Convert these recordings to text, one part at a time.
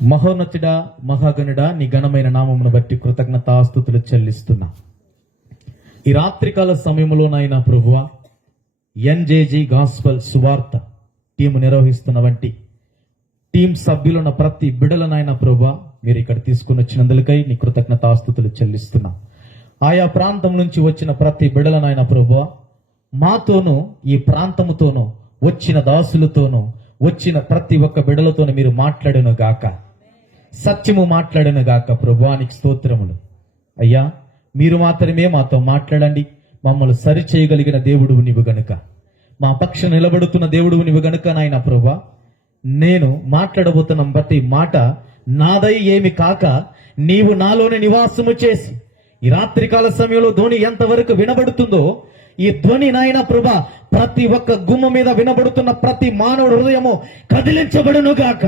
మహోన్నతుడా, మహాగణుడా, నీ ఘనమైన నామమును బట్టి కృతజ్ఞతాస్తుతులు చెల్లిస్తున్నా. ఈ రాత్రికాల సమయంలో నాయన ప్రభువా, ఎన్జేజీ గాస్పెల్ సువార్త టీము నిర్వహిస్తున్న వంటి టీం సభ్యులున్న ప్రతి బిడలనైనా ప్రభువా, మీరు ఇక్కడ తీసుకుని వచ్చినందులకై నీ కృతజ్ఞతాస్తుతులు చెల్లిస్తున్నా. ఆయా ప్రాంతం నుంచి వచ్చిన ప్రతి బిడలనైనా ప్రభువా, మాతోనూ ఈ ప్రాంతముతోనూ వచ్చిన దాసులతోనూ వచ్చిన ప్రతి ఒక్క బిడలతోనూ మీరు మాట్లాడును గాక, సత్యము మాట్లాడును గాక. ప్రభువానికి స్తోత్రములు. అయ్యా, మీరు మాత్రమే మాతో మాట్లాడండి. మమ్మల్ని సరి చేయగలిగిన దేవుడువు నీవు గనుక, మా పక్ష నిలబడుతున్న దేవుడువు నీవు గనుక నాయన ప్రభువా, నేను మాట్లాడబోతున్న ప్రతి మాట నాదై ఏమి కాక నీవు నాలోనే నివాసము చేసి ఈ రాత్రికాల సమయంలో ధ్వని ఎంతవరకు వినబడుతుందో ఈ ధ్వని నాయన ప్రభా ప్రతి ఒక్క గుమ్మ మీద వినబడుతున్న ప్రతి మానవుడు హృదయము కదిలించబడును గాక.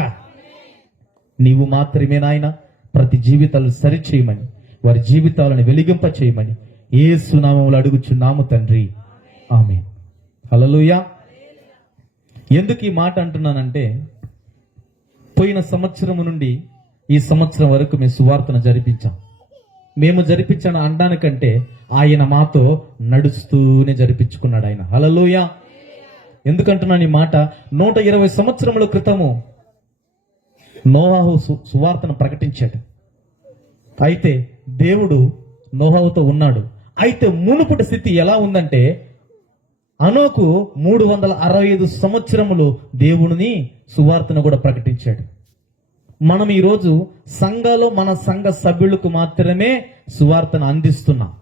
నీవు మాత్రమే నాయన ప్రతి జీవితాలు సరిచేయమని, వారి జీవితాలను వెలిగింప చేయమని యేసు నామములో అడుగుచున్నాము తండ్రి, ఆమేన్. హల్లెలూయా. ఎందుకు ఈ మాట అంటున్నానంటే, పోయిన సంవత్సరము నుండి ఈ సంవత్సరం వరకు మేము సువార్తను జరిపించాం. మేము జరిపించాను అనడానికంటే ఆయన మాతో నడుస్తూనే జరిపించుకున్నాడు ఆయన. హల్లెలూయా. ఎందుకంటున్నాను ఈ మాట? 120 సంవత్సరముల క్రితము నోవాహు సువార్తను ప్రకటించాడు. అయితే దేవుడు నోవాహుతో ఉన్నాడు. అయితే మునుపటి స్థితి ఎలా ఉందంటే, హనోకు 365 సంవత్సరములు దేవుని సువార్తను కూడా ప్రకటించాడు. మనం ఈరోజు సంఘంలో మన సంఘ సభ్యులకు మాత్రమే సువార్తను అందిస్తున్నాం.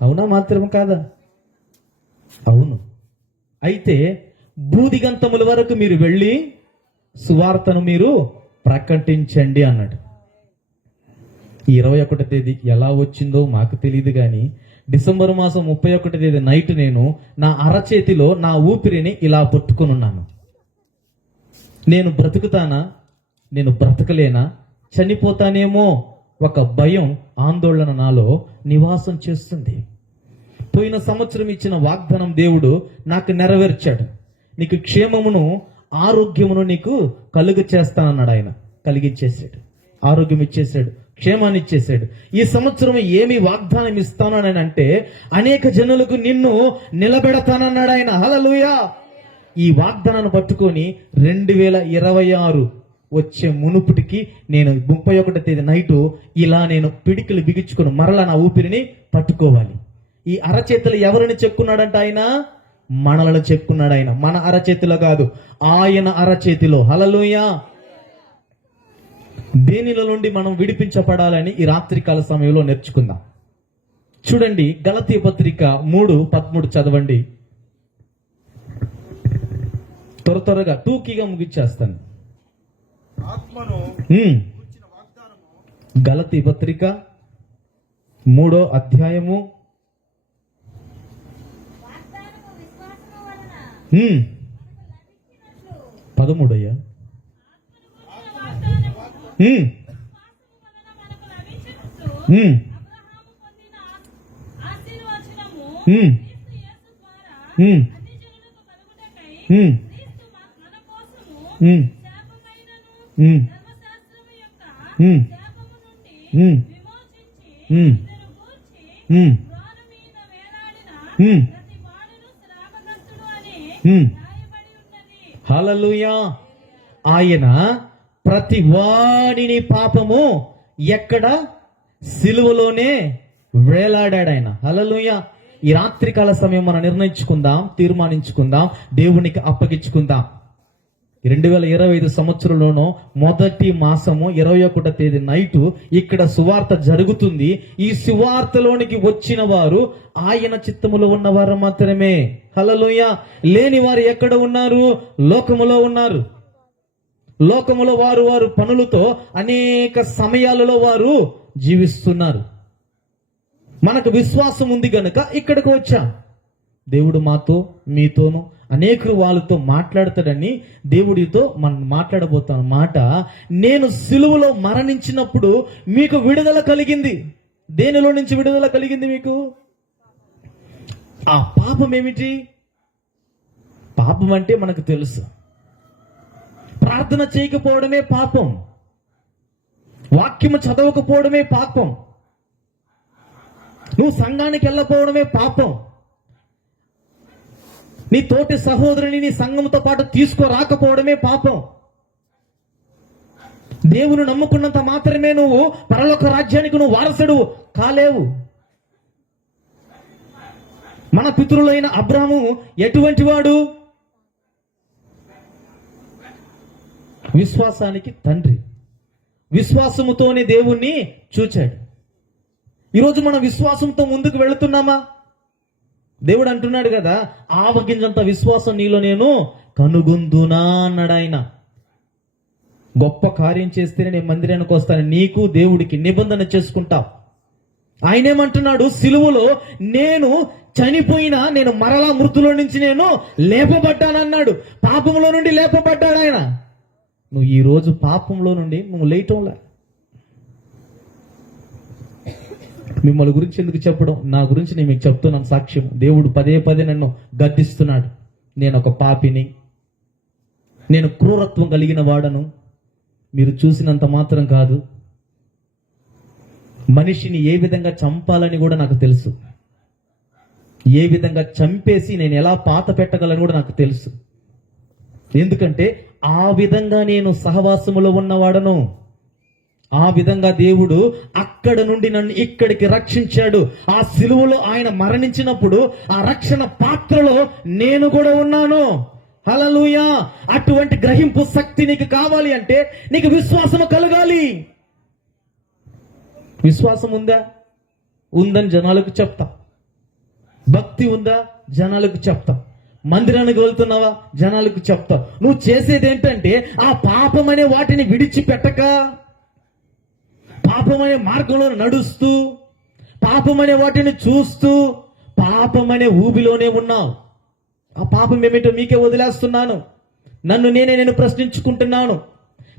అవునా? మాత్రం కాదా? అవును. అయితే బూదిగంతముల వరకు మీరు వెళ్ళి సువార్తను మీరు ప్రకటించండి అన్నాడు. ఈ 21వ తేదీ ఎలా వచ్చిందో మాకు తెలియదు కానీ డిసెంబర్ మాసం 31వ తేదీ నైట్ నేను నా అరచేతిలో నా ఊపిరిని ఇలా పట్టుకుని ఉన్నాను. నేను బ్రతుకుతానా, నేను బ్రతకలేనా, చనిపోతానేమో ఒక భయం, ఆందోళన నాలో నివాసం చేస్తుంది. పోయిన సంవత్సరం ఇచ్చిన వాగ్దానం దేవుడు నాకు నెరవేర్చాడు. నీకు క్షేమమును ఆరోగ్యమును నీకు కలుగ చేస్తానన్నాడు. ఆయన కలిగించేశాడు, ఆరోగ్యం ఇచ్చేశాడు, క్షేమాన్ని ఇచ్చేశాడు. ఈ సంవత్సరం ఏమి వాగ్దానం ఇస్తాను అని అంటే, అనేక జనులకు నిన్ను నిలబెడతానన్నాడు ఆయన. హల్లెలూయా. ఈ వాగ్దానాన్ని పట్టుకొని 2026 వచ్చే మునుపుటికి నేను 31వ తేదీ నైటు ఇలా నేను పిడికిలు బిగించుకుని మరలా నా ఊపిరిని పట్టుకోవాలి. ఈ అరచేతులు ఎవరిని చెక్కున్నాడంట? ఆయన మనలను చెక్కున్నాడు. ఆయన మన అరచేతిలో కాదు, ఆయన అరచేతిలో. హల్లెలూయా. దేనిల నుండి మనం విడిపించబడాలని ఈ రాత్రికాల సమయంలో నేర్చుకుందాం. చూడండి, గలతీ పత్రిక 3:13 చదవండి. త్వరగా టూకీగా ముగిచ్చేస్తాను. గలతీ పత్రిక 3వ అధ్యాయము 13 అయ్యా. హల్లెలూయా. ఆయన ప్రతి వాడిని పాపము ఎక్కడ సిలువలోనే వేలాడాడు ఆయన. హల్లెలూయా. ఈ రాత్రికాల సమయం మనం నిర్ణయించుకుందాం, తీర్మానించుకుందాం, దేవునికి అప్పగించుకుందాం. 2025 సంవత్సరంలోనూ మొదటి మాసము 21వ తేదీ నైటు ఇక్కడ సువార్త జరుగుతుంది. ఈ సువార్తలోనికి వచ్చిన వారు ఆయన చిత్తములో ఉన్నవారు మాత్రమే. హల్లెలూయా. లేని వారు ఎక్కడ ఉన్నారు? లోకములో ఉన్నారు. లోకములో వారు పనులతో అనేక సమయాలలో వారు జీవిస్తున్నారు. మనకు విశ్వాసం ఉంది గనుక ఇక్కడికి వచ్చాం. దేవుడు మాతో, మీతోనూ అనేక వాళ్ళతో మాట్లాడతాడని దేవుడితో మనం మాట్లాడబోతాం మాట. నేను సిలువలో మరణించినప్పుడు మీకు విడుదల కలిగింది. దేనిలో నుంచి విడుదల కలిగింది మీకు? ఆ పాపం ఏమిటి? పాపం అంటే మనకు తెలుసు. ప్రార్థన చేయకపోవడమే పాపం. వాక్యము చదవకపోవడమే పాపం. నువ్వు సంఘానికి వెళ్ళకపోవడమే పాపం. నీ తోటి సహోదరుని నీ సంఘంతో పాటు తీసుకురాకపోవడమే పాపం. దేవుని నమ్ముకున్నంత మాత్రమే నువ్వు పరలోక రాజ్యానికి నువ్వు వారసుడు కాలేవు. మన పితరులైన అబ్రాహాము ఎటువంటి వాడు? విశ్వాసానికి తండ్రి. విశ్వాసముతోనే దేవుణ్ణి చూచాడు. ఈరోజు మనం విశ్వాసంతో ముందుకు వెళుతున్నామా? దేవుడు అంటున్నాడు కదా, ఆవగింజంత విశ్వాసం నీలో నేను కనుగొందునా అన్నాడు ఆయన. గొప్ప కార్యం చేస్తేనే నేను మందిరానికి వస్తాను, నీకు దేవుడికి నిబంధన చేసుకుంటావు. ఆయనేమంటున్నాడు, సిలువలో నేను చనిపోయినా నేను మరలా మృతులో నుంచి నేను లేపబడ్డానన్నాడు. పాపంలో నుండి లేపబడ్డాడు ఆయన. నువ్వు ఈ రోజు పాపంలో నుండి నువ్వు లేయటంలా. మిమ్మల్ని గురించి ఎందుకు చెప్పడం, నా గురించి నేను మీకు చెప్తున్నాను సాక్ష్యం. దేవుడు పదే పదే నన్ను గద్దిస్తున్నాడు. నేను ఒక పాపిని, నేను క్రూరత్వం కలిగిన వాడను. మీరు చూసినంత మాత్రం కాదు, మనిషిని ఏ విధంగా చంపాలని కూడా నాకు తెలుసు. ఏ విధంగా చంపేసి నేను ఎలా పాత పెట్టగలను కూడా నాకు తెలుసు. ఎందుకంటే ఆ విధంగా నేను సహవాసములో ఉన్నవాడను. ఆ విధంగా దేవుడు అక్కడ నుండి నన్ను ఇక్కడికి రక్షించాడు. ఆ సిలువలో ఆయన మరణించినప్పుడు ఆ రక్షణ పాత్రలో నేను కూడా ఉన్నాను. హల్లెలూయా. అటువంటి గ్రహింపు శక్తి నీకు కావాలి అంటే నీకు విశ్వాసము కలగాలి. విశ్వాసం ఉందా? ఉందని జనాలకు చెప్తా. భక్తి ఉందా? జనాలకు చెప్తా. మందిరానికి వెళ్తున్నావా? జనాలకు చెప్తా. నువ్వు చేసేది ఏంటంటే ఆ పాపం అనే వాటిని విడిచిపెట్టక, పాపం అనే మార్గంలో నడుస్తూ, పాపం అనే వాటిని చూస్తూ, పాపం అనే ఊబిలోనే ఉన్నావు. ఆ పాపం ఏమిటో మీకే వదిలేస్తున్నాను. నన్ను నేను ప్రశ్నించుకుంటున్నాను.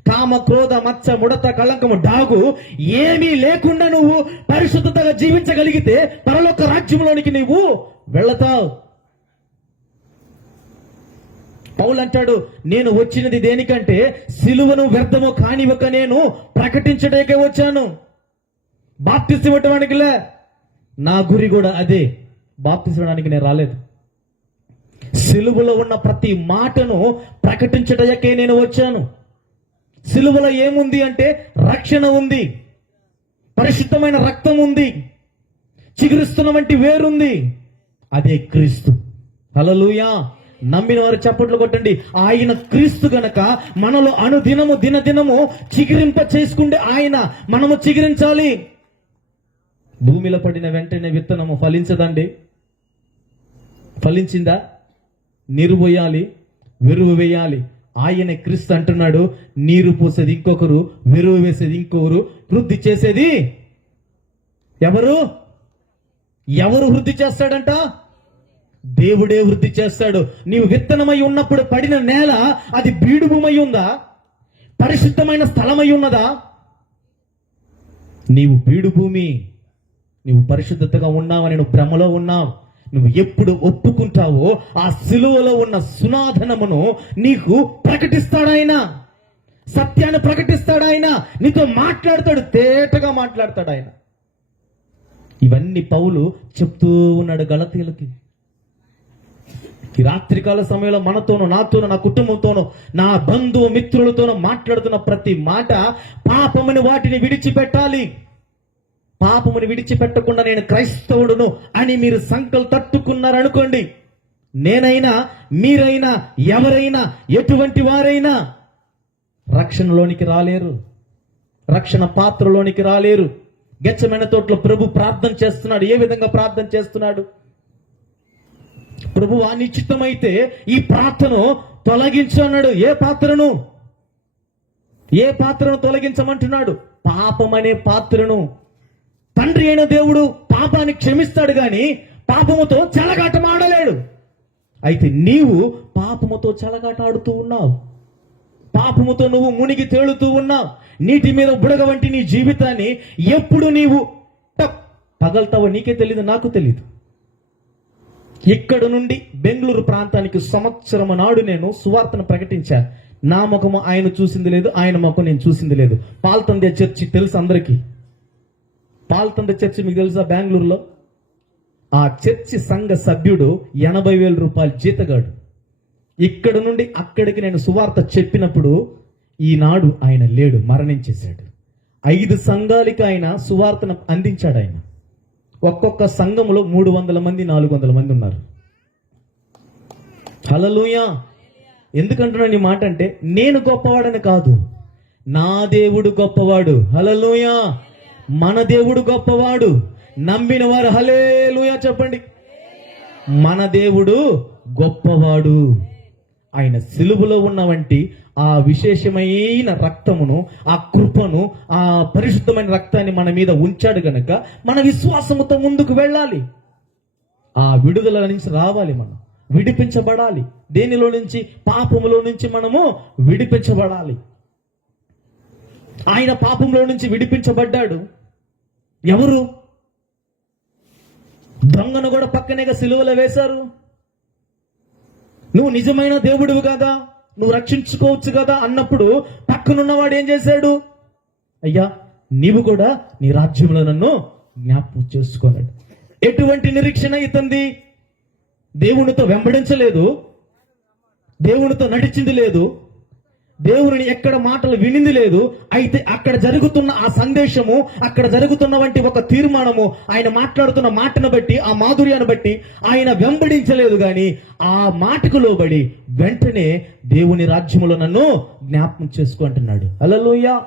కామ, క్రోధ, మచ్చ, ముడత, కళంకము, డాగు ఏమీ లేకుండా నువ్వు పరిశుద్ధతగా జీవించగలిగితే పరలోక రాజ్యంలోనికి నీవు వెళతావు. పౌలు అంటాడు, నేను వచ్చినది దేనికంటే సిలువను వ్యర్థము కానివ్వక నేను ప్రకటించడానికే వచ్చాను. బాప్తిసం ఇవ్వడానికిలే. నా గురి కూడా అదే. బాప్తిసం ఇవ్వడానికి నేను రాలేదు. సిలువలో ఉన్న ప్రతి మాటను ప్రకటించడానికే నేను వచ్చాను. సిలువలో ఏముంది అంటే రక్షణ ఉంది, పరిశుద్ధమైన రక్తం ఉంది, చిగురిస్తున్న వంటి వేరుంది. అదే క్రీస్తు. హల్లెలూయా. నమ్మిన వారు చప్పట్లు కొట్టండి. ఆయన క్రీస్తు గనక మనలో అనుదినము దినదినము చిగురింప చేసుకుంటే ఆయన మనము చిగురించాలి. భూమిలో పడిన వెంటనే విత్తనము ఫలించదండి. ఫలించిందా? నీరు పోయాలి, వెరువు వేయాలి. ఆయన క్రీస్తు అంటున్నాడు, నీరు పోసేది ఇంకొకరు, వెరువు వేసేది ఇంకొకరు, వృద్ధి చేసేది ఎవరు? ఎవరు వృద్ధి చేస్తాడంట? దేవుడే వృద్ధి చేస్తాడు. నీవు విత్తనమై ఉన్నప్పుడు పడిన నేల అది బీడు భూమై ఉందా? పరిశుద్ధమైన స్థలమై ఉన్నదా? నీవు బీడు భూమి. నీవు పరిశుద్ధతగా ఉన్నావని నువ్వు భ్రమలో ఉన్నావు. నువ్వు ఎప్పుడు ఒప్పుకుంటావో ఆ సిలువలో ఉన్న సునాదనమును నీకు ప్రకటిస్తాడాయన. సత్యాన్ని ప్రకటిస్తాడాయన. నీతో మాట్లాడతాడు, తేటగా మాట్లాడతాడు ఆయన. ఇవన్నీ పౌలు చెప్తూ ఉన్నాడు గలతీయులకి. ఈ రాత్రికాల సమయంలో మనతోనూ, నాతోనూ, నా కుటుంబంతోనూ, నా బంధువు మిత్రులతోనూ మాట్లాడుతున్న ప్రతి మాట పాపమని వాటిని విడిచిపెట్టాలి. పాపముని విడిచిపెట్టకుండా నేను క్రైస్తవుడును అని మీరు సంకల్పం తట్టుకున్నారనుకోండి, నేనైనా మీరైనా ఎవరైనా ఎటువంటి వారైనా రక్షణలోనికి రాలేరు, రక్షణ పాత్రలోనికి రాలేరు. గెత్సేమనే తోటలో ప్రభు ప్రార్థన చేస్తున్నాడు. ఏ విధంగా ప్రార్థన చేస్తున్నాడు? ప్రభు అనిశ్చితమైతే ఈ ప్రార్థన తొలగించు అన్నాడు. ఏ పాత్రను? ఏ పాత్రను తొలగించమంటున్నాడు? పాపమనే పాత్రను. తండ్రి అయిన దేవుడు పాపాన్ని క్షమిస్తాడు గాని పాపముతో చెలగాటం ఆడలేడు. అయితే నీవు పాపముతో చెలగాట ఆడుతూ ఉన్నావు. పాపముతో నువ్వు మునిగి తేలుతూ ఉన్నావు. నీటి మీద బుడగ వంటి నీ జీవితాన్ని ఎప్పుడు నీవు పగల్తావో నీకే తెలీదు, నాకు తెలీదు. ఇక్కడ నుండి బెంగళూరు ప్రాంతానికి సంవత్సరం నాడు నేను సువార్తను ప్రకటించాను. నా ముఖము ఆయన చూసింది లేదు, ఆయన ముఖం నేను చూసింది లేదు. పాల్తందే చర్చి తెలుసు అందరికీ. పాల్తందే చర్చి మీకు తెలుసా? బెంగళూరులో ఆ చర్చి సంఘ సభ్యుడు 80,000 రూపాయలు జీతగాడు. ఇక్కడ నుండి అక్కడికి నేను సువార్త చెప్పినప్పుడు ఈనాడు ఆయన లేడు, మరణించేశాడు. 5 సంఘాలకి ఆయన సువార్తను అందించాడు. ఆయన ఒక్కొక్క సంఘములో 300 మంది 400 మంది ఉన్నారు. హల్లెలూయా. ఎందుకంటున్నాను ఈ మాట అంటే, నేను గొప్పవాడని కాదు, నా దేవుడు గొప్పవాడు. హల్లెలూయా. మన దేవుడు గొప్పవాడు. నమ్మిన వారు హల్లెలూయా చెప్పండి. మన దేవుడు గొప్పవాడు. ఆయన సిలువలో ఉన్నవంటి ఆ విశేషమైన రక్తమును, ఆ కృపను, ఆ పరిశుద్ధమైన రక్తాన్ని మన మీద ఉంచాడు గనక మన విశ్వాసముతో ముందుకు వెళ్ళాలి. ఆ విడుదల నుంచి రావాలి, మనం విడిపించబడాలి. దేనిలో నుంచి? పాపములో నుంచి మనము విడిపించబడాలి. ఆయన పాపంలో నుంచి విడిపించబడ్డాడు. ఎవరు? దొంగను కూడా పక్కనేగా సిలువలో వేశారు. నువ్వు నిజమైన దేవుడివి కదా, నువ్వు రక్షించుకోవచ్చు కదా అన్నప్పుడు పక్కనున్నవాడు ఏం చేశాడు? అయ్యా, నీవు కూడా నీ రాజ్యంలో నన్ను జ్ఞాపకం చేసుకోలేడు. ఎటువంటి నిరీక్షణ ఇతంది? దేవునితో వెంబడించలేదు, దేవునితో నడిచింది లేదు, దేవుని ఎక్కడ మాటలు వినింది లేదు. అయితే అక్కడ జరుగుతున్న ఆ సందేశము, అక్కడ జరుగుతున్న వంటి ఒక తీర్మానము, ఆయన మాట్లాడుతున్న మాటను బట్టి, ఆ మాధుర్యాన్ని బట్టి ఆయన వెంబడించలేదు. గాని ఆ మాటకు లోబడి వెంటనే దేవుని రాజ్యములో నన్ను జ్ఞాపకం చేసుకుంటున్నాడు. హల్లెలూయా.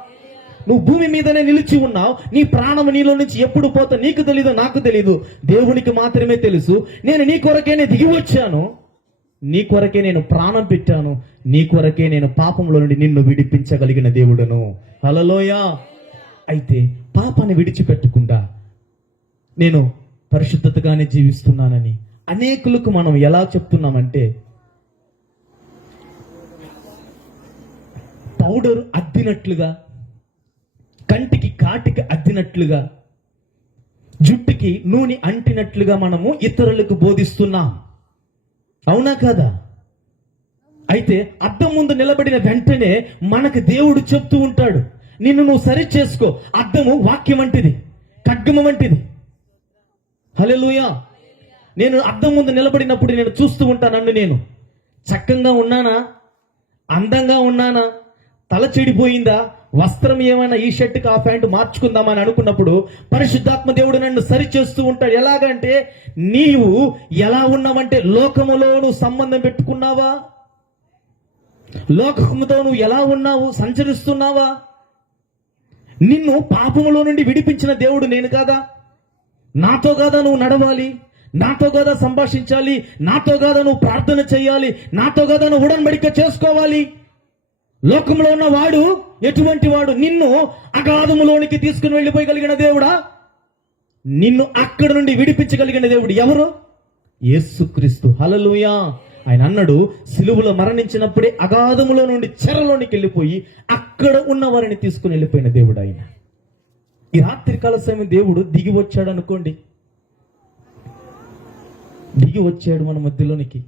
నువ్వు భూమి మీదనే నిలిచి ఉన్నావు. నీ ప్రాణము నీలో నుంచి ఎప్పుడు పోతా నీకు తెలీదు, నాకు తెలీదు, దేవునికి మాత్రమే తెలుసు. నేను నీ కొరకేనే దిగి వచ్చాను, నీ కొరకే నేను ప్రాణం పెట్టాను, నీ కొరకే నేను పాపంలో నుండి నిన్ను విడిపించగలిగిన దేవుడను. హల్లెలూయా. అయితే పాపాన్ని విడిచిపెట్టకుండా నేను పరిశుద్ధతగానే జీవిస్తున్నానని అనేకులకు మనం ఎలా చెప్తున్నామంటే, పౌడర్ అద్దినట్లుగా, కంటికి కాటికి అద్దినట్లుగా, జుట్టుకి నూనె అంటినట్లుగా మనము ఇతరులకు బోధిస్తున్నాం. అవునా కాదా? అయితే అద్దం ముందు నిలబడిన వెంటనే మనకు దేవుడు చెప్తూ ఉంటాడు, నిన్ను నువ్వు సరి చేసుకో. అద్దము వాక్యం వంటిది, ఖడ్గము వంటిది. హల్లెలూయా. నేను అద్దం ముందు నిలబడినప్పుడు నేను చూస్తూ ఉంటాను, నన్ను నేను చక్కగా ఉన్నానా, అందంగా ఉన్నానా, తల చెడిపోయిందా, వస్త్రం ఏమైనా ఈ షర్ట్కి ఆ ప్యాంటు మార్చుకుందామని అనుకున్నప్పుడు పరిశుద్ధాత్మ దేవుడు నన్ను సరి చేస్తూ ఉంటాడు. ఎలాగంటే, నీవు ఎలా ఉన్నావంటే, లోకములో నువ్వు సంబంధం పెట్టుకున్నావా? లోకముతో నువ్వు ఎలా ఉన్నావు? సంచరిస్తున్నావా? నిన్ను పాపములో నుండి విడిపించిన దేవుడు నేను కాదా? నాతో కాదా నువ్వు నడవాలి, నాతో కాదా సంభాషించాలి, నాతో కాదా నువ్వు ప్రార్థన చేయాలి, నాతో కాదా నువ్వు ఉడன்பడిక చేసుకోవాలి. లోకంలో ఉన్న వాడు ఎటువంటి వాడు? నిన్ను అగాధములోనికి తీసుకుని వెళ్ళిపోయగలిగిన దేవుడా? నిన్ను అక్కడ నుండి విడిపించగలిగిన దేవుడు ఎవరు? యేసుక్రీస్తు. హల్లెలూయా. ఆయన అన్నాడు, సిలువలో మరణించినప్పుడే అగాధములో నుండి చెరలోనికి వెళ్ళిపోయి అక్కడ ఉన్న వారిని తీసుకుని వెళ్ళిపోయిన దేవుడు ఆయన. ఈ రాత్రికాల సమయం దేవుడు దిగి వచ్చాడు అనుకోండి, దిగి వచ్చాడు మన మధ్యలోనికి.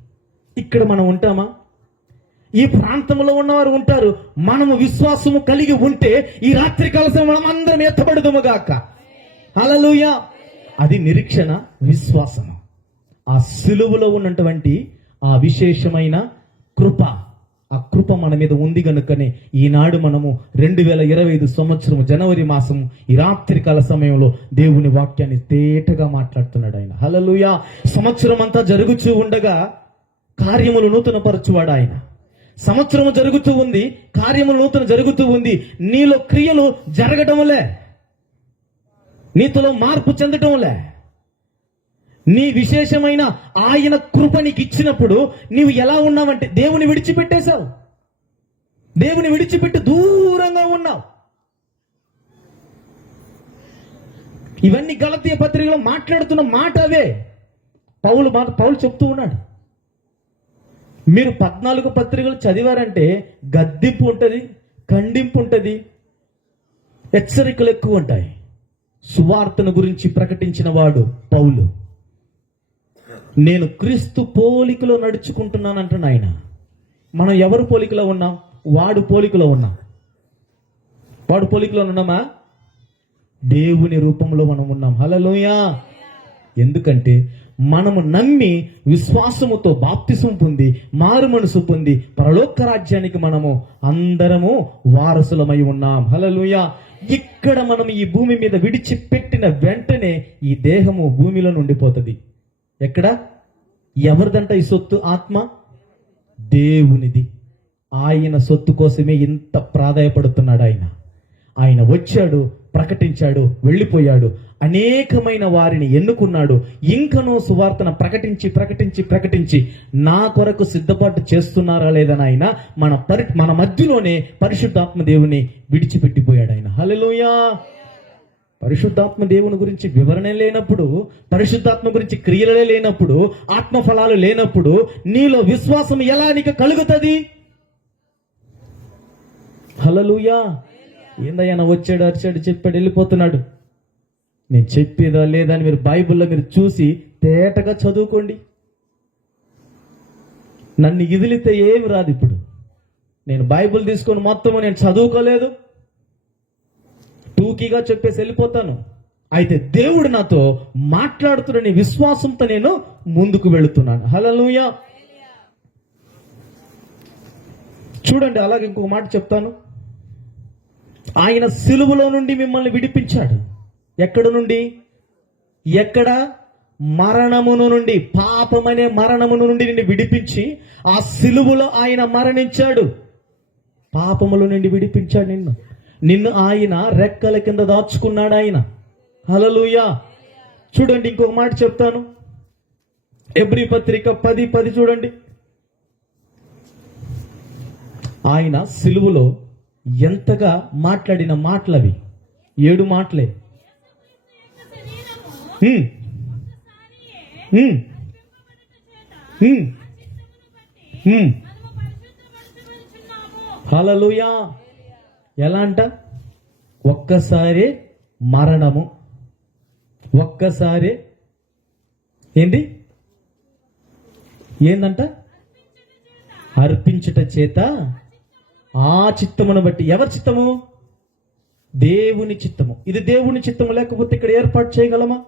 ఇక్కడ మనం ఉంటామా? ఈ ప్రాంతంలో ఉన్నవారు ఉంటారు. మనము విశ్వాసము కలిగి ఉంటే ఈ రాత్రికాల సమయం మనం అందరం ఎత్తబడదుము గాక. హల్లెలూయా. అది నిరీక్షణ, విశ్వాసము. ఆ సిలువలో ఉన్నటువంటి ఆ విశేషమైన కృప, ఆ కృప మన మీద ఉంది కనుకనే ఈనాడు మనము 2025 సంవత్సరం జనవరి మాసం ఈ రాత్రికాల సమయంలో దేవుని వాక్యాన్ని తేటగా మాట్లాడుతున్నాడు ఆయన. హల్లెలూయా. సంవత్సరం అంతా జరుగుతూ ఉండగా కార్యములు నూతనపరచువాడు ఆయన. సంవత్సరము జరుగుతూ ఉంది, కార్యములు నూతన జరుగుతూ ఉంది. నీలో క్రియలు జరగటంలే, నీతిలో మార్పు చెందటంలే. నీ విశేషమైన ఆయన కృప నీకు ఇచ్చినప్పుడు నీవు ఎలా ఉన్నావంటే, దేవుని విడిచిపెట్టేశావు, దేవుని విడిచిపెట్టి దూరంగా ఉన్నావు. ఇవన్నీ గలతీయ పత్రికలో మాట్లాడుతున్న మాట అవే. పౌలు చెప్తూ ఉన్నాడు. మీరు 14 పత్రికలు చదివారంటే గద్దింపు ఉంటుంది, ఖండింపు ఉంటుంది, హెచ్చరికలు ఎక్కువ ఉంటాయి. సువార్తను గురించి ప్రకటించిన వాడు పౌలు. నేను క్రీస్తు పోలికలో నడుచుకుంటున్నాను అంటున్నా ఆయన. మనం ఎవరు పోలికలో ఉన్నాం? వాడు పోలికలో ఉన్నాం. వాడు పోలికలో ఉన్నామా? దేవుని రూపంలో మనం ఉన్నాం. హల్లెలూయా. ఎందుకంటే మనము నమ్మి విశ్వాసముతో బాప్తిసం పొంది మారు మనసు పొంది పరలోక రాజ్యానికి మనము అందరము వారసులమై ఉన్నాం. హల్లెలూయా. ఇక్కడ మనం ఈ భూమి మీద విడిచిపెట్టిన వెంటనే ఈ దేహము భూమిలో ఉండిపోతుంది. ఎక్కడ? ఎవరిదంట ఈ సొత్తు? ఆత్మ దేవునిది. ఆయన సొత్తు కోసమే ఇంత ప్రాధాయపడుతున్నాడు. ఆయన వచ్చాడు, ప్రకటించాడు, వెళ్ళిపోయాడు. అనేకమైన వారిని ఎన్నుకున్నాడు. ఇంకనో సువార్తను ప్రకటించి నా కొరకు సిద్ధపాటు చేస్తున్నారా లేదని ఆయన మన మధ్యలోనే పరిశుద్ధాత్మ దేవుని విడిచిపెట్టిపోయాడు ఆయన. హల్లెలూయా. పరిశుద్ధాత్మ దేవుని గురించి వివరణ లేనప్పుడు, పరిశుద్ధాత్మ గురించి క్రియలే లేనప్పుడు, ఆత్మఫలాలు లేనప్పుడు నీలో విశ్వాసం ఎలా నీకు కలుగుతుంది? హల్లెలూయా. ఏందయ్యా వచ్చాడు, అరిచాడు, చెప్పాడు, వెళ్ళిపోతున్నాడు. నేను చెప్పేదా లేదా అని మీరు బైబిల్లో మీరు చూసి తేటగా చదువుకోండి. నన్ను ఇదిలితే ఏమి రాదు. ఇప్పుడు నేను బైబిల్ తీసుకొని మొత్తము నేను చదువుకోలేదు, టూకీగా చెప్పేసి వెళ్ళిపోతాను. అయితే దేవుడు నాతో మాట్లాడుతున్న విశ్వాసంతో నేను ముందుకు వెళుతున్నాను. హల్లెలూయా. చూడండి, అలాగే ఇంకొక మాట చెప్తాను. ఆయన సిలువలో నుండి మిమ్మల్ని విడిపించాడు. ఎక్కడ నుండి? ఎక్కడ? మరణమును నుండి, పాపమనే మరణమును నుండి నిన్ను విడిపించి ఆ సిలువలో ఆయన మరణించాడు. పాపముల నుండి విడిపించాడు నిన్ను ఆయన రెక్కల కింద దాచుకున్నాడు ఆయన. హల్లెలూయా. చూడండి, ఇంకొక మాట చెప్తాను. ఎబ్రీ పత్రిక 10:10 చూడండి. ఆయన సిలువలో ఎంతగా మాట్లాడిన మాటలవి 7 మాటలే. హల్లెలూయా. ఎలా అంట? ఒక్కసారి మరణము, ఒక్కసారి ఏందంట? అర్పించుట చేత ఆ చిత్తమును బట్టి. ఎవరి చిత్తము? దేవుని చిత్తము. ఇది దేవుని చిత్తము లేకపోతే ఇక్కడ ఏర్పాటు చేయగలమా?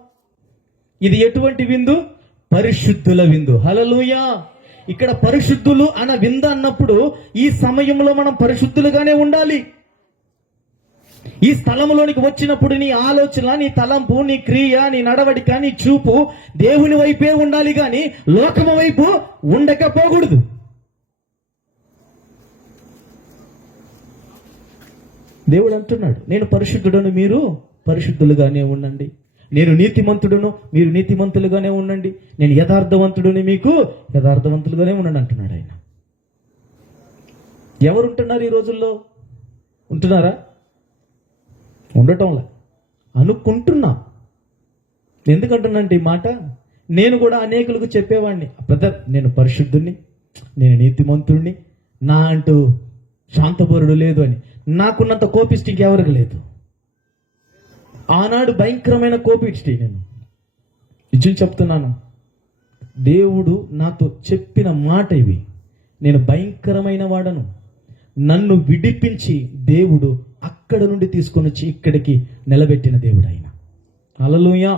ఇది ఎటువంటి విందు? పరిశుద్ధుల విందు. హల్లెలూయా. ఇక్కడ పరిశుద్ధులు అన్న విందు అన్నప్పుడు ఈ సమయంలో మనం పరిశుద్ధులుగానే ఉండాలి. ఈ స్థలంలోనికి వచ్చినప్పుడు నీ ఆలోచన, నీ తలంపు, నీ క్రియ, నీ నడవడిక, నీ చూపు దేవుని వైపే ఉండాలి గాని లోకము వైపు ఉండకపోకూడదు. దేవుడు అంటున్నాడు, నేను పరిశుద్ధుడను, మీరు పరిశుద్ధులుగానే ఉండండి. నేను నీతిమంతుడును, మీరు నీతిమంతులుగానే ఉండండి. నేను యథార్థవంతుడుని, మీకు యథార్థవంతులుగానే ఉండండి అంటున్నాడు ఆయన. ఎవరు ఉంటున్నారు ఈ రోజుల్లో? ఉంటున్నారా? ఉండటంలా, అనుకుంటున్నా. ఎందుకంటున్నా అంటే ఈ మాట నేను కూడా అనేకులకు చెప్పేవాడిని. బ్రదర్, నేను పరిశుద్ధుణ్ణి, నేను నీతిమంతుడిని, నా అంటూ శాంతపరుడు లేదు అని. నాకున్నంత కోపిష్టి ఇంకెవరికి లేదు. ఆనాడు భయంకరమైన కోపిష్టి నేను. నిజం చెప్తున్నాను, దేవుడు నాతో చెప్పిన మాట ఇవి. నేను భయంకరమైన వాడను. నన్ను విడిపించి దేవుడు అక్కడ నుండి తీసుకొని వచ్చి ఇక్కడికి నిలబెట్టిన దేవుడు ఆయన. హల్లెలూయా.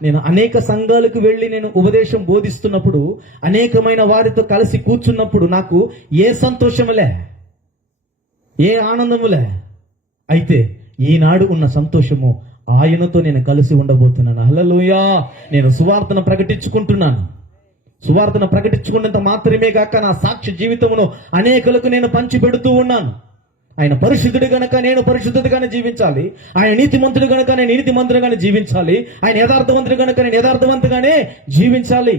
నేను అనేక సంఘాలకు వెళ్ళి నేను ఉపదేశం బోధిస్తున్నప్పుడు, అనేకమైన వారితో కలిసి కూర్చున్నప్పుడు నాకు ఏ సంతోషములే, ఏ ఆనందములే. అయితే ఈనాడు ఉన్న సంతోషము ఆయనతో నేను కలిసి ఉండబోతున్నాను. హల్లెలూయా. నేను సువార్తను ప్రకటించుకుంటున్నాను. సువార్తను ప్రకటించుకున్నంత మాత్రమే కాక నా సాక్ష్య జీవితమును అనేకులకు నేను పంచిపెడుతూ ఉన్నాను. ఆయన పరిశుద్ధుడు గనక నేను పరిశుద్ధుడిగానే జీవించాలి. ఆయన నీతిమంతుడు గనక నేను నీతిమంతుడుగానే జీవించాలి. ఆయన యథార్థవంతుడు గనక నేను యథార్థవంతుగానే జీవించాలి.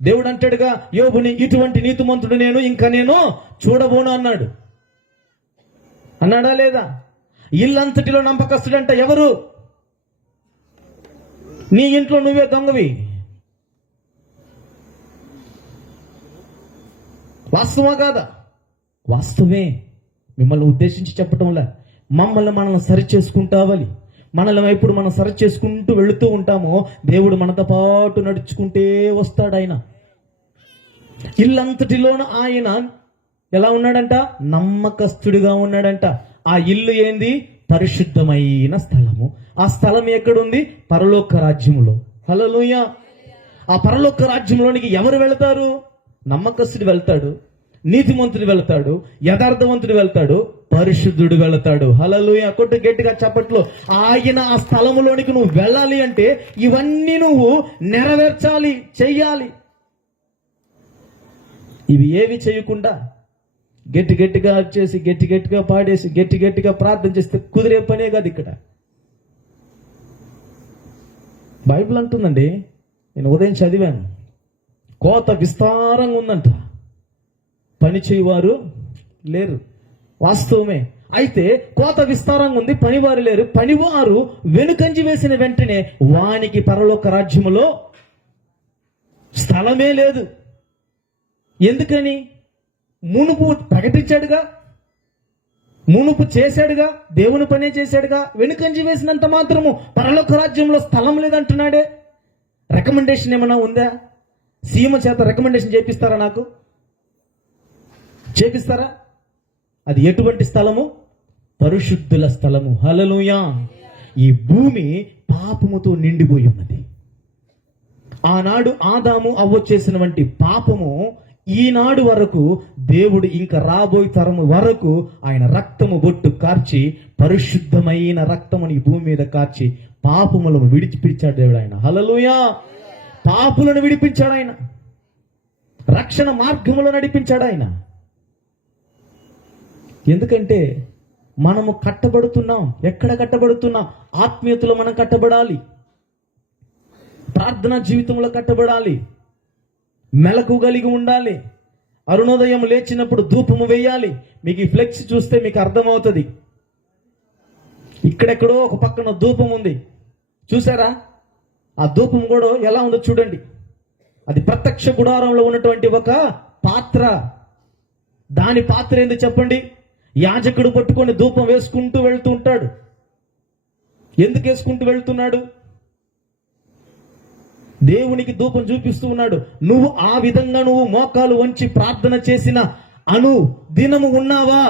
దేవుడు అంటాడుగా, యోబుని ఇటువంటి నీతిమంతుడు ఇంకా నేను చూడబోను అన్నాడు. అన్నాడా లేదా? ఇల్లంతటిలో నమ్మకస్తుడంట ఎవరు? నీ ఇంట్లో నువ్వే దొంగవి. వాస్తవా కాదా? వాస్తవే. మిమ్మల్ని ఉద్దేశించి చెప్పటంలా, మనల్ని సరి చేసుకుంటావాలి. మనల్ని ఎప్పుడు మనం సరి చేసుకుంటూ వెళుతూ ఉంటామో దేవుడు మనతో పాటు నడుచుకుంటే వస్తాడు ఆయన. ఇల్లంతటిలోన ఆయన ఎలా ఉన్నాడంట? నమ్మకస్తుడిగా ఉన్నాడంట. ఆ ఇల్లు ఏంది? పరిశుద్ధమైన స్థలము. ఆ స్థలం ఎక్కడుంది? పరలోక రాజ్యములో. హల్లెలూయా. ఆ పరలోక రాజ్యంలోనికి ఎవరు వెళతారు? నమ్మకస్తుడు వెళ్తాడు, నీతిమంతుడు వెళ్తాడు, యథార్థవంతుడు వెళ్తాడు, పరిశుద్ధుడు వెళ్తాడు. హల్లెలూయా. కొట్టు గట్టిగా చప్పట్లో. ఆయన ఆ స్థలములోనికి నువ్వు వెళ్ళాలి అంటే ఇవన్నీ నువ్వు నెరవేర్చాలి, చెయ్యాలి. ఇవి ఏవి చేయకుండా గట్టిగా వచ్చేసి గట్టిగా పాడేసి గట్టిగా ప్రార్థన చేస్తే కుదిరే పనే కాదు. ఇక్కడ బైబిల్ అంటుందండి, నేను ఉదయం చదివాను, కోత విస్తారంగా ఉందంట, పని చేయవారు లేరు. వాస్తవమే. అయితే కోత విస్తారంగా ఉంది, పనివారు లేరు. పనివారు వెనుకంజి వేసిన వెంటనే వానికి పరలోక రాజ్యములో స్థలమే లేదు. ఎందుకని? మునుపు ప్రకటించాడుగా, మునుపు చేశాడుగా, దేవుని పనే చేశాడుగా. వెనుకంజి వేసినంత మాత్రము పరలోక రాజ్యంలో స్థలం లేదంటున్నాడే. రికమెండేషన్ ఏమైనా ఉందా? సీమ చేత రికమెండేషన్ చేపిస్తారా? నాకు చేపిస్తారా? అది ఎటువంటి స్థలము? పరిశుద్ధుల స్థలము. హల్లెలూయా. ఈ భూమి పాపముతో నిండిపోయి ఉన్నది. ఆనాడు ఆదాము అవ్వ చేసిన వంటి పాపము ఈనాడు వరకు దేవుడు ఇంకా రాబోయే తరము వరకు ఆయన రక్తము బొట్టు కార్చి, పరిశుద్ధమైన రక్తముని ఈ భూమి మీద కార్చి పాపములను విడిచిపించాడు దేవుడు. ఆయన హల్లెలూయా. పాపులను విడిపించాడు ఆయన, రక్షణ మార్గములో నడిపించాడు ఆయన. ఎందుకంటే మనము కట్టబడుతున్నాం. ఎక్కడ కట్టబడుతున్నాం? ఆత్మీయతలో మనం కట్టబడాలి, ప్రార్థనా జీవితంలో కట్టబడాలి, మెలకు కలిగి ఉండాలి. అరుణోదయం లేచినప్పుడు ధూపము వేయాలి. మీకు ఈ ఫ్లెక్స్ చూస్తే మీకు అర్థమవుతుంది. ఇక్కడెక్కడో ఒక పక్కన ధూపం ఉంది, చూసారా? ఆ ధూపం కూడా ఎలా ఉందో చూడండి. అది ప్రత్యక్ష గుడారంలో ఉన్నటువంటి ఒక పాత్ర. దాని పాత్ర ఏంది చెప్పండి? యాజకుడు పట్టుకొని ధూపం వేసుకుంటూ వెళ్తూ ఉంటాడు. ఎందుకు వేసుకుంటూ వెళ్తున్నాడు? దేవునికి ధూపం చూపిస్తూ ఉన్నాడు. నువ్వు ఆ విధంగా నువ్వు మోకాలు వంచి ప్రార్థన చేసిన అను దినము ఉన్నావా?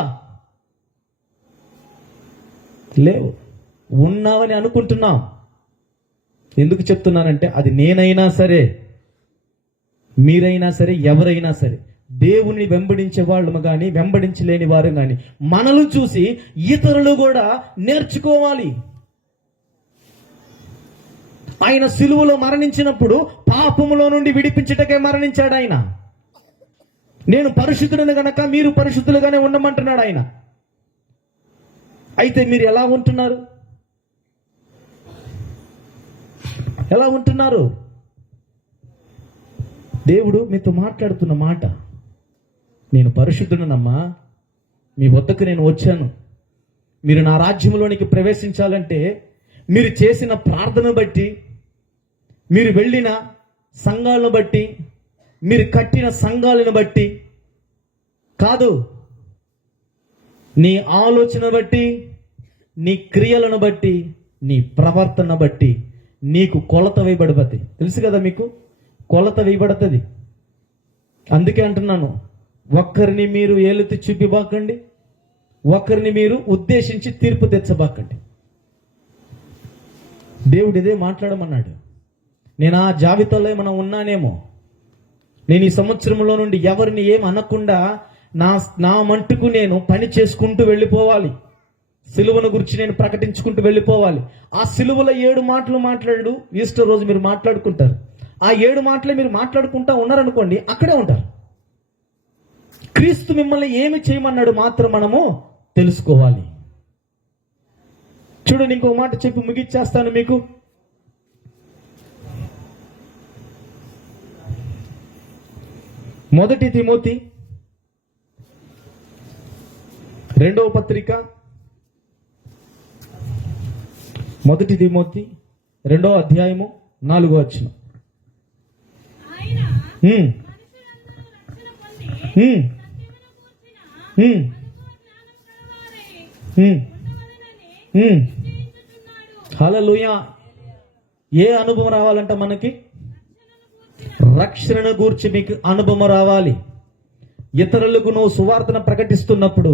లేవు. ఉన్నావని అనుకుంటున్నాం. ఎందుకు చెప్తున్నానంటే అది నేనైనా సరే, మీరైనా సరే, ఎవరైనా సరే, దేవుని వెంబడించే వాళ్ళు కానీ వెంబడించలేని వారు కానీ మనల్ని చూసి ఇతరులు కూడా నేర్చుకోవాలి. ఆయన సిలువలో మరణించినప్పుడు పాపములో నుండి విడిపించుటకే మరణించాడు ఆయన. నేను పరిశుద్ధుడను గనక మీరు పరిశుద్ధులుగానే ఉండమంటున్నాడు ఆయన. అయితే మీరు ఎలా ఉంటున్నారు? ఎలా ఉంటున్నారు? దేవుడు మీతో మాట్లాడుతున్న మాట, నేను పరిశుద్ధుడనమ్మా, మీ వద్దకు నేను వచ్చాను. మీరు నా రాజ్యంలోనికి ప్రవేశించాలంటే మీరు చేసిన ప్రార్థన బట్టి, మీరు వెళ్ళిన సంఘాలను బట్టి, మీరు కట్టిన సంఘాలను బట్టి కాదు, నీ ఆలోచన బట్టి, నీ క్రియలను బట్టి, నీ ప్రవర్తన బట్టి నీకు కొలత వేయబడుతుంది. తెలుసు కదా మీకు, కొలత వేయబడుతుంది. అందుకే అంటున్నాను, ఒక్కరిని మీరు ఏలెత్తి చూపిబాకండి, ఒకరిని మీరు ఉద్దేశించి తీర్పు తెచ్చబాకండి. దేవుడు ఇదే మాట్లాడమన్నాడు. నేను ఆ జాబితాలో ఏమైనా ఉన్నానేమో, నేను ఈ సంవత్సరంలో నుండి ఎవరిని ఏం అనకుండా నా మంటుకు నేను పని చేసుకుంటూ వెళ్ళిపోవాలి. సిలువను గురించి నేను ప్రకటించుకుంటూ వెళ్ళిపోవాలి. ఆ సిలువలో 7 మాటలు మాట్లాడు. ఈస్టర్ రోజు మీరు మాట్లాడుకుంటారు. ఆ 7 మాటలు మీరు మాట్లాడుకుంటా ఉన్నారనుకోండి, అక్కడే ఉంటారు. క్రీస్తు మిమ్మల్ని ఏమి చేయమన్నాడు మాత్రం మనము తెలుసుకోవాలి. చూడండి, ఇంకో మాట చెప్పి ముగిచ్చేస్తాను మీకు. మొదటి తిమోతి 2వ పత్రిక, మొదటి తిమోతి 2వ అధ్యాయము 4వ వచనం. హల్లెలూయా. ఏ అనుభవం రావాలంట మనకి? రక్షణను గూర్చి మీకు అనుభవం రావాలి. ఇతరులకు నువ్వు సువార్తను ప్రకటిస్తున్నప్పుడు,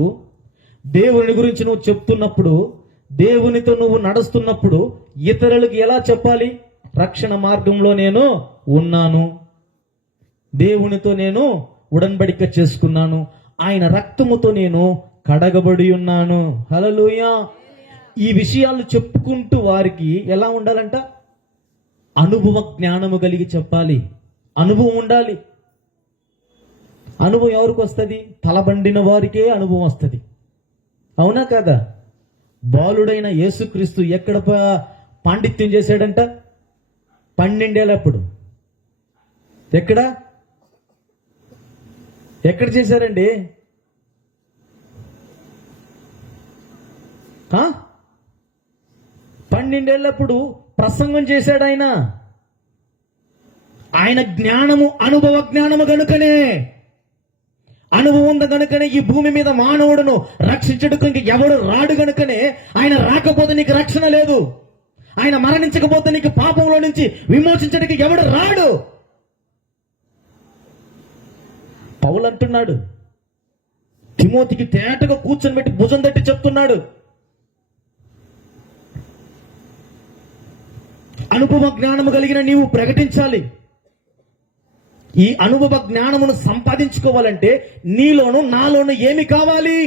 దేవుని గురించి నువ్వు చెప్తున్నప్పుడు, దేవునితో నువ్వు నడుస్తున్నప్పుడు ఇతరులకు ఎలా చెప్పాలి? రక్షణ మార్గంలో నేను ఉన్నాను, దేవునితో నేను ఉడన్బడిక చేసుకున్నాను, ఆయన రక్తముతో నేను కడగబడి ఉన్నాను. హల్లెలూయా. ఈ విషయాలు చెప్పుకుంటూ వారికి ఎలా ఉండాలంట? అనుభవ జ్ఞానము కలిగి చెప్పాలి. అనుభవం ఉండాలి. అనుభవం ఎవరికి వస్తుంది? తలబండిన వారికే అనుభవం వస్తుంది. అవునా కదా? బాలుడైన యేసుక్రీస్తు ఎక్కడ పాండిత్యం చేశాడంట? 12 ఏళ్ళప్పుడు. ఎక్కడ చేశారండి? 12 ఏళ్ళప్పుడు ప్రసంగం చేశాడు ఆయన. ఆయన జ్ఞానము అనుభవ జ్ఞానము గనుకనే, అనుభవం ఉంది గనుకనే ఈ భూమి మీద మానవుడును రక్షించడానికి ఎవడు రాడు గనుకనే ఆయన రాకపోతే నీకు రక్షణ లేదు. ఆయన మరణించకపోతే నీకు పాపంలో నుంచి విమోచించడానికి ఎవడు రాడు. పౌలు అంటున్నాడు, తిమోతికి తేటగా కూర్చొని పెట్టి భుజం తట్టి చెప్తున్నాడు, అనుభవ జ్ఞానము కలిగిన నీవు ప్రకటించాలి. ఈ అనుభవ జ్ఞానమును సంపాదించుకోవాలంటే నీలోను నాలోను ఏమి కావాలి?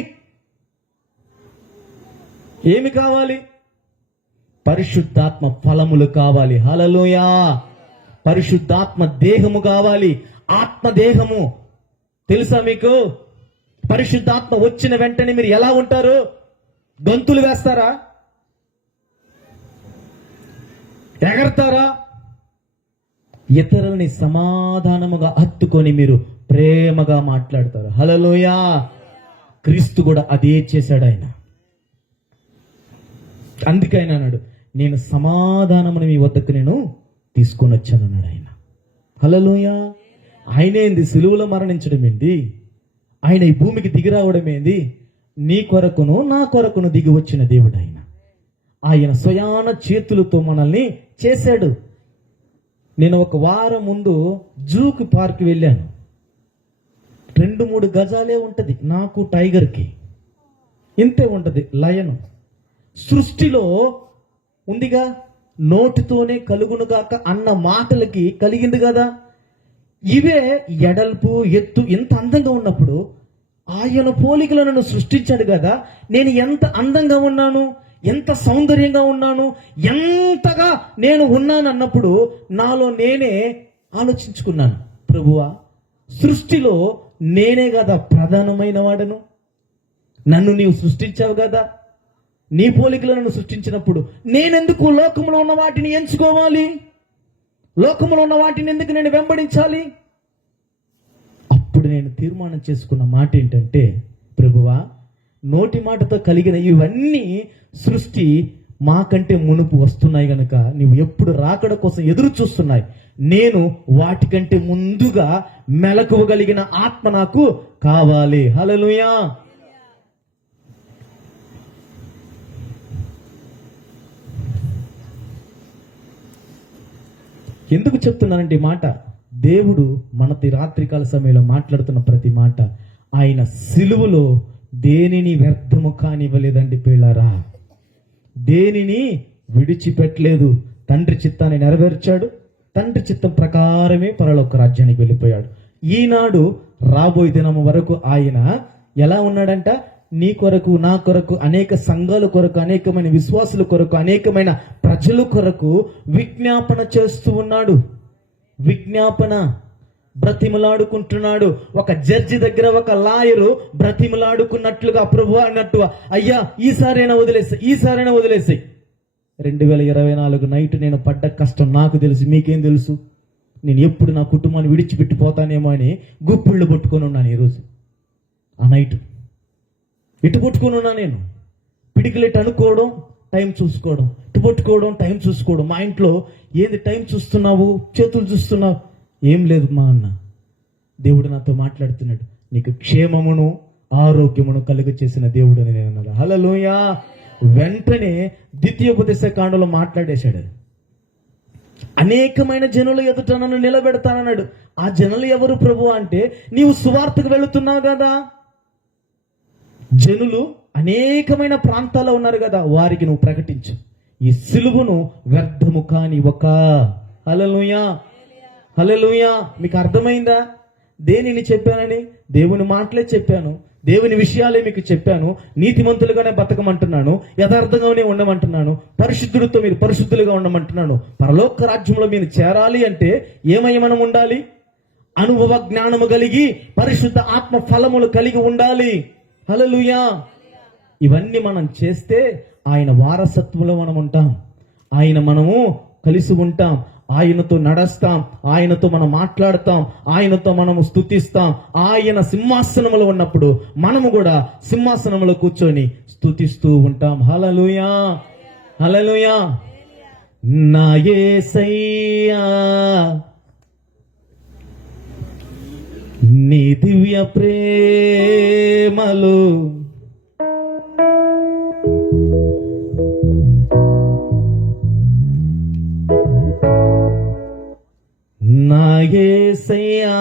పరిశుద్ధాత్మ ఫలములు కావాలి. హల్లెలూయా. పరిశుద్ధాత్మ దేహము కావాలి. ఆత్మదేహము తెలుసా మీకు? పరిశుద్ధాత్మ వచ్చిన వెంటనే మీరు ఎలా ఉంటారు? గంతులు వేస్తారా? ఎగరతారా? ఇతరుల్ని సమాధానముగా హత్తుకొని మీరు ప్రేమగా మాట్లాడతారు. హల్లెలూయా. క్రీస్తు కూడా అదే చేశాడు. ఆయన అందుకే ఆయన అన్నాడు, నేను సమాధానమును మీ వద్దకు నేను తీసుకొని వచ్చాను అన్నాడు ఆయన. హల్లెలూయా. ఆయనేంది సిలువలో మరణించడం ఏంది? ఆయన ఈ భూమికి దిగి రావడం ఏంది? నీ కొరకును నా కొరకును దిగి వచ్చిన దేవుడు ఆయన. ఆయన స్వయాన చేతులతో మనల్ని చేశాడు. నేను ఒక వారం ముందు జూకి పార్క్ వెళ్ళాను. 2-3 గజాలే ఉంటది నాకు, టైగర్కి ఇంతే ఉంటది. లయన్ సృష్టిలో ఉందిగా, నోటితోనే కలుగునుగాక అన్న మాటలకి కలిగింది కదా. ఇవే ఎడల్పు ఎత్తు ఎంత అందంగా ఉన్నప్పుడు ఆయన పోలికలో నన్ను సృష్టించాడు కదా. నేను ఎంత అందంగా ఉన్నాను, ఎంత సౌందర్యంగా ఉన్నాను, ఎంతగా నేను ఉన్నాను అన్నప్పుడు నాలో నేనే ఆలోచించుకున్నాను, ప్రభువా సృష్టిలో నేనే కదా ప్రధానమైన వాడను. నన్ను నీవు సృష్టించావు కదా. నీ పోలికలో నన్ను సృష్టించినప్పుడు నేనెందుకు లోకంలో ఉన్న వాటిని ఎంచుకోవాలి? లోకంలో ఉన్న వాటిని ఎందుకు నేను వెంబడించాలి? అప్పుడు నేను తీర్మానం చేసుకున్న మాట ఏంటంటే, ప్రభువా నోటి మాటతో కలిగిన ఇవన్నీ సృష్టి మాకంటే మునుపు వస్తున్నాయి గనక నీవు ఎప్పుడు రాకడ కోసం ఎదురు చూస్తున్నాయి. నేను వాటికంటే ముందుగా మెలకువగలిగిన ఆత్మ నాకు కావాలి. హల్లెలూయా. ఎందుకు చెప్తున్నానంటే ఈ మాట, దేవుడు మనతో రాత్రికాల సమయంలో మాట్లాడుతున్న ప్రతి మాట ఆయన సిలువలో దేనిని వ్యర్థము కానివ్వలేదండి పిల్లరా. దేనిని విడిచిపెట్టలేదు. తండ్రి చిత్తాన్ని నెరవేర్చాడు. తండ్రి చిత్తం ప్రకారమే పరలోక రాజ్యానికి వెళ్ళిపోయాడు. ఈనాడు రాబోయే దినము వరకు ఆయన ఎలా ఉన్నాడంట? నీ కొరకు, నా కొరకు, అనేక సంఘాల కొరకు, అనేకమైన విశ్వాసుల కొరకు, అనేకమైన ప్రజల కొరకు విజ్ఞాపన చేస్తూ ఉన్నాడు. విజ్ఞాపన బ్రతిమలాడుకుంటున్నాడు. ఒక జడ్జి దగ్గర ఒక లాయరు బ్రతిమలాడుకున్నట్లుగా, ప్రభు అన్నట్టు, అయ్యా ఈసారైనా వదిలేసి 2024 నైట్ నేను పడ్డ కష్టం నాకు తెలుసు, మీకేం తెలుసు? నేను ఎప్పుడు నా కుటుంబాన్ని విడిచిపెట్టిపోతానేమో అని గుప్పిళ్ళు పట్టుకొని ఉన్నాను. ఈరోజు ఆ నైట్ ఇటు పట్టుకొని ఉన్నా నేను. పిడికిలెట్ అనుకోవడం, టైం చూసుకోవడం, ఇటు పట్టుకోవడం, టైం చూసుకోవడం. మా ఇంట్లో ఏంది టైం చూస్తున్నావు, చేతులు చూస్తున్నావు? ఏం లేదు మా అన్న. దేవుడు నాతో మాట్లాడుతున్నాడు, నీకు క్షేమమును ఆరోగ్యమును కలుగ చేసిన దేవుడు అని నేను అన్నాడు. హల్లెలూయా. వెంటనే ద్వితీయోపదేశ కాండలో మాట్లాడేశాడు. అనేకమైన జనుల ఎదుట నన్ను నిలబెడతానన్నాడు. ఆ జనులు ఎవరు ప్రభు అంటే, నీవు సువార్తకు వెళుతున్నావు కదా, జనులు అనేకమైన ప్రాంతాల్లో ఉన్నారు కదా, వారికి నువ్వు ప్రకటించు ఈ సిలువను వ్యర్థము కాని ఒక. హల్లెలూయా, హల్లెలూయా. మీకు అర్థమైందా దేనిని చెప్పానని? దేవుని మాటలే చెప్పాను, దేవుని విషయాలే మీకు చెప్పాను. నీతిమంతులుగానే బతకమంటున్నాను, యథార్థంగానే ఉండమంటున్నాను, పరిశుద్ధుడితో మీరు పరిశుద్ధులుగా ఉండమంటున్నాను. పరలోక రాజ్యంలో మీరు చేరాలి అంటే ఏమై మనం ఉండాలి? అనుభవ జ్ఞానము కలిగి పరిశుద్ధ ఆత్మ ఫలములు కలిగి ఉండాలి. హల్లెలూయా. ఇవన్నీ మనం చేస్తే ఆయన వారసత్వంలో మనం ఉంటాం, మనము కలిసి ఉంటాం, ఆయనతో నడుస్తాం, ఆయనతో మనం మాట్లాడతాం, ఆయనతో మనము స్తుతిస్తాం. ఆయన సింహాసనములో ఉన్నప్పుడు మనము కూడా సింహాసనములో కూర్చొని స్తుతిస్తూ ఉంటాం. హల్లెలూయా, హల్లెలూయా. నా యేసయ్యా నీ దివ్య ప్రేమలో నా యేసయ్యా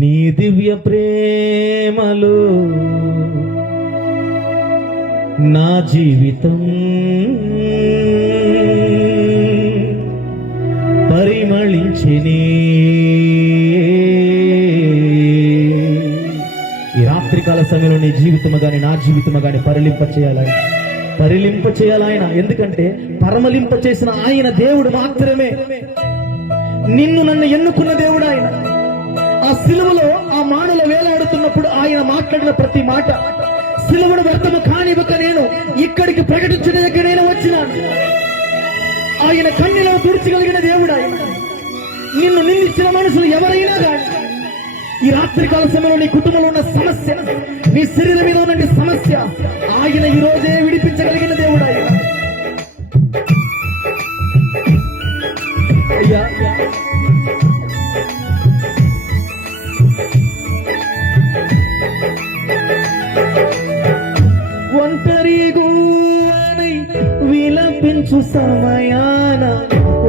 నీ దివ్య ప్రేమలో నా జీవితం పరిమళించినే. ఈ రాత్రికాల సమయంలో నీ జీవితము గాని నా జీవితము గాని పరిలింప చేయాలి ఆయన. ఎందుకంటే పరమలింప చేసిన ఆయన దేవుడు మాత్రమే. నిన్ను నన్ను ఎన్నుకున్న దేవుడు ఆయన. ఆ సిలువలో ఆ మానల వేలాడుతున్నప్పుడు ఆయన మాట్లాడిన ప్రతి మాట, సిలువను వ్యర్థము కానివ్వక నేను ఇక్కడికి ప్రకటించడానికి నేను వచ్చినాను. ఆయన కన్నీలో తుడిచగలిగిన దేవుడు ఆయన. నిన్ను నిందించిన మనుషులు ఎవరైనా కానీ ఈ రాత్రికాల సమయంలో నీ కుటుంబంలో ఉన్న సమస్య, నీ శరీరం మీద ఉన్న సమస్య, ఆయన ఈ రోజే విడిపించగలిగిన దేవుడు ఆయన. అయ్యా ఒంటరిగూనై విలపించు సమయాన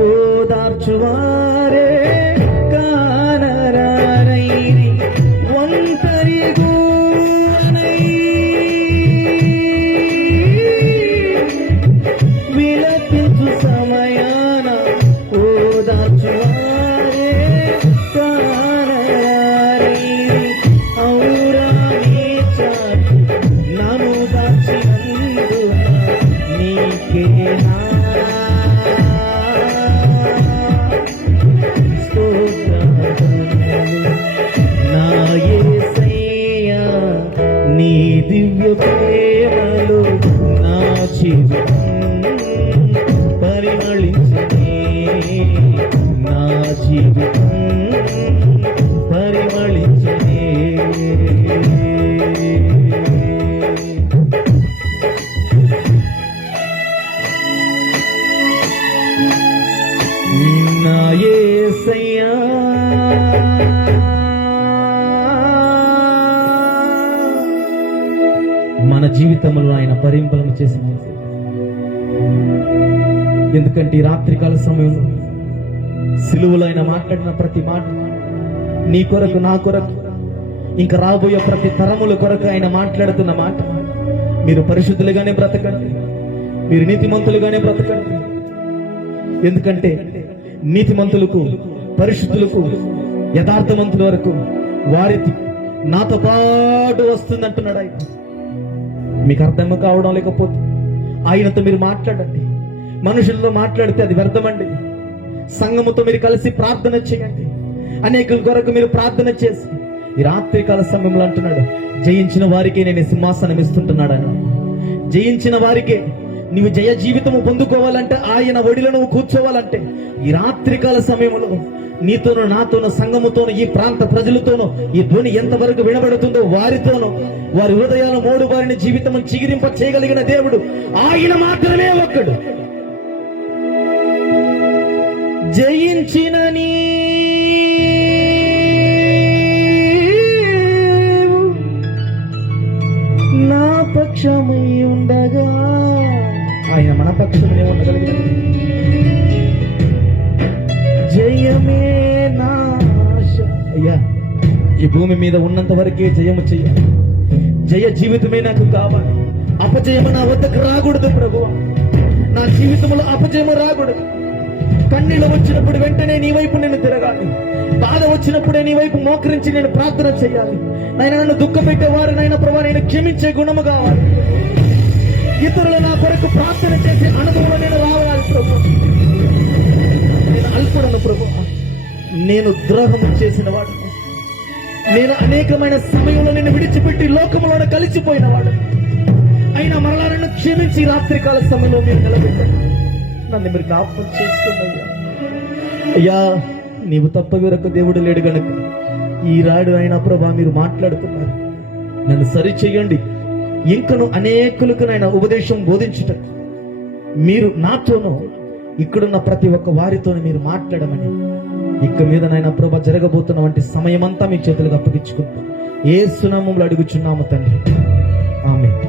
ఓదార్చువారే కానరారైరి. ఒంటరిగూనై విలపించు సమయాన ఓదార్చువారే కానరారైరి. ఔరా నీ చాటు నన్ను దాచినందున నీకే నా నా యేసయ్యా నీ దివ్య ప్రేమలో నా జీవితం పరిమళించినే. నా జీవితం పరిమళించినే. నా యేసయ్యా మన జీవితంలో ఆయన పరిమితులను చేసింది. ఎందుకంటే ఈ రాత్రికాల సమయంలో సిలువలో ఆయన మాట్లాడిన ప్రతి మాట నీ కొరకు, నా కొరకు, ఇంకా రాబోయే ప్రతి తరముల కొరకు ఆయన మాట్లాడుతున్న మాట, మీరు పరిశుద్ధులుగానే బ్రతకండి, మీరు నీతిమంతులుగానే బ్రతకండి. ఎందుకంటే నీతిమంతులకు, పరిశుద్ధులకు, యథార్థవంతుల వరకు వారికి నాతో పాటు వస్తుందంటున్నాడు ఆయన. మీకు అర్థం కావడం లేకపోతే ఆయనతో మీరు మాట్లాడండి. మనుషులతో మాట్లాడితే అది వ్యర్థమండి. సంఘముతో మీరు కలిసి ప్రార్థన చేయండి. అనేకుల కొరకు మీరు ప్రార్థన చేసి ఈ రాత్రికాల సమయంలో అంటున్నాడు, జయించిన వారికే నేను సింహాసనం ఇస్తుంటున్నాడు ఆయన. జయించిన వారికే నీవు జయ జీవితము పొందుకోవాలంటే, ఆయన ఒడిలో నువ్వు కూర్చోవాలంటే ఈ రాత్రికాల సమయంలో నీతోనూ, నాతోనూ, సంఘముతోనూ, ఈ ప్రాంత ప్రజలతోనూ ఈ ధ్వని ఎంతవరకు వినబడుతుందో వారితోనూ, వారి హృదయాల మోడు వారిని జీవితం చిగిరింప చేయగలిగిన దేవుడు ఆయన మాత్రమే ఒక్కడు. జయించిన నా పక్షమై ఉండగా ఆయన మన పక్షమే ఉండగలిగాడు. జయమే నా ఆశ. అయ్యా, ఈ భూమి మీద ఉన్నంత వరకే జయము చెయ్యాలి. జయ జీవితమే నాకు కావాలి. అపజయము నా వద్దకు రాకూడదు ప్రభువా. నా జీవితంలో అపజయము రాకూడదు. కన్నీళ్ళు వచ్చినప్పుడు వెంటనే నీ వైపు నేను తిరగాలి. బాధ వచ్చినప్పుడే నీ వైపు మోకరించి నేను ప్రార్థన చేయాలి. నాయన, నన్ను దుఃఖ పెట్టేవారు నాయన ప్రభా, నేను క్షమించే గుణము కావాలి. ఇతరులు నా కొరకు ప్రార్థన చేసే అనుభవం నేను రావాలి ప్రభు. నేను అల్పుడను ప్రభు, నేను ద్రోహము చేసిన వాడు, నేను అనేకమైన సమయంలో నేను విడిచిపెట్టి లోకములో కలిసిపోయిన వాడు. అయినా మరలా నన్ను క్షమించి రాత్రికాల సమయంలో మీరు నిలబెట్టారు. నన్ను మీరు జ్ఞాపకం చేసుకున్నాయ్యా. అయ్యా, నీవు తప్ప వేరొక దేవుడు లేడు గనుక ఈ రాడు అయినా ప్రభా మీరు మాట్లాడుతున్నారు. నన్ను సరి చెయ్యండి. ఇంకను అనేకులకు నాయన ఉపదేశం బోధించుట మీరు నాతోనూ ఇక్కడున్న ప్రతి ఒక్క వారితోనూ మీరు మాట్లాడమని ఇక మీద నాయన ప్రభా జరగబోతున్న వంటి సమయమంతా మీ చేతులకు అప్పగించుకుంటాం. యేసు నామములో అడుగుచున్నాము తండ్రి, ఆమేన్.